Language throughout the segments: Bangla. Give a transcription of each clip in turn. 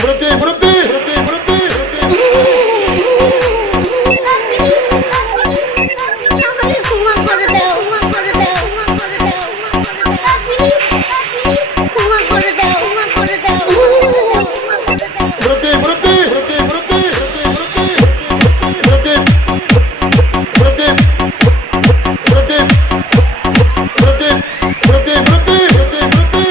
মুরব্বি মুরব্বি মুরব্বি মুরব্বি ক্ষমা করে দাও, ক্ষমা করে দাও, ক্ষমা করে দাও, ক্ষমা করে দাও, ক্ষমা করে দাও, মুরব্বি মুরব্বি মুরব্বি মুরব্বি মুরব্বি মুরব্বি মুরব্বি মুরব্বি মুরব্বি মুরব্বি মুরব্বি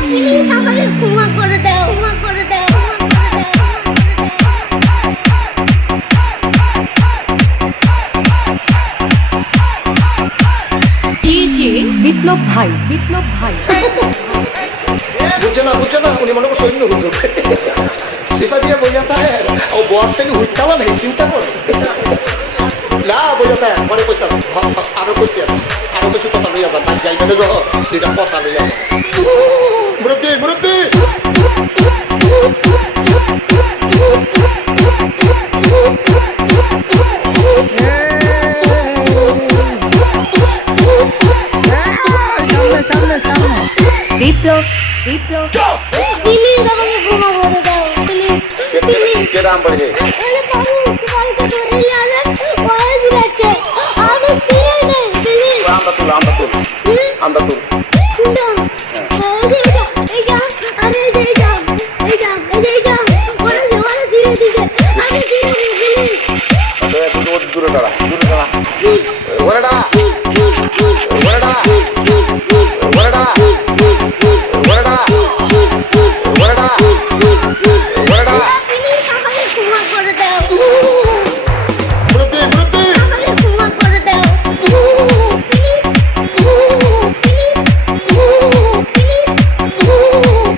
প্লিজ আমাকে ক্ষমা করে দাও, ক্ষমা করে দাও, ডিজে বিপ্লব ভাই, বিপ্লব ভাই। বুঝছে না উনি মনে করছে অন্য হুজুর সেটা দিয়ে বইয়া থাকে ও বোয়ার থেকে হুইকালা নেই চিন্তা করে না বইয়া থাকে পরে কইতাছে আরো কইতে আছে আরো কিছু কথা লইয়া যান ভাই যাইতে যখন দুইটা কথা লইয়া মুরব্বি মুরব্বি বিপ্লব বিপ্লব প্লিজ আমাকে ক্ষমা করে দাও, প্লিজ প্লিজ। কেরাম বলে আরে বাবু তোমাকে ধরে নিয়ে আসে ওই দিচ্ছে আমি তীরে নেই, প্লিজ আমরা তুল আমরা তুল শুনো এই যা আরে এই যা এই যা এই যা ওরে ধীরে ধীরে আমি তীরে নেই, প্লিজ দূরে দাঁড়া ওরেডা ওরেডা ওরেডা ওরেডা ওরেডা ওরেডা প্লিজ আমাকে ক্ষমা করে দাও, মুরব্বি মুরব্বি আমাকে ক্ষমা করে দাও, প্লিজ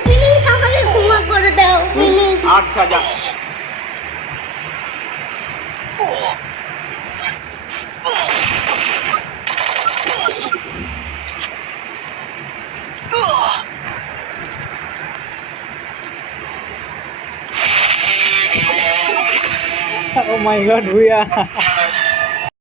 প্লিজ আমাকে ক্ষমা করে দাও, প্লিজ। আচ্ছা যা Oh my god, Buya.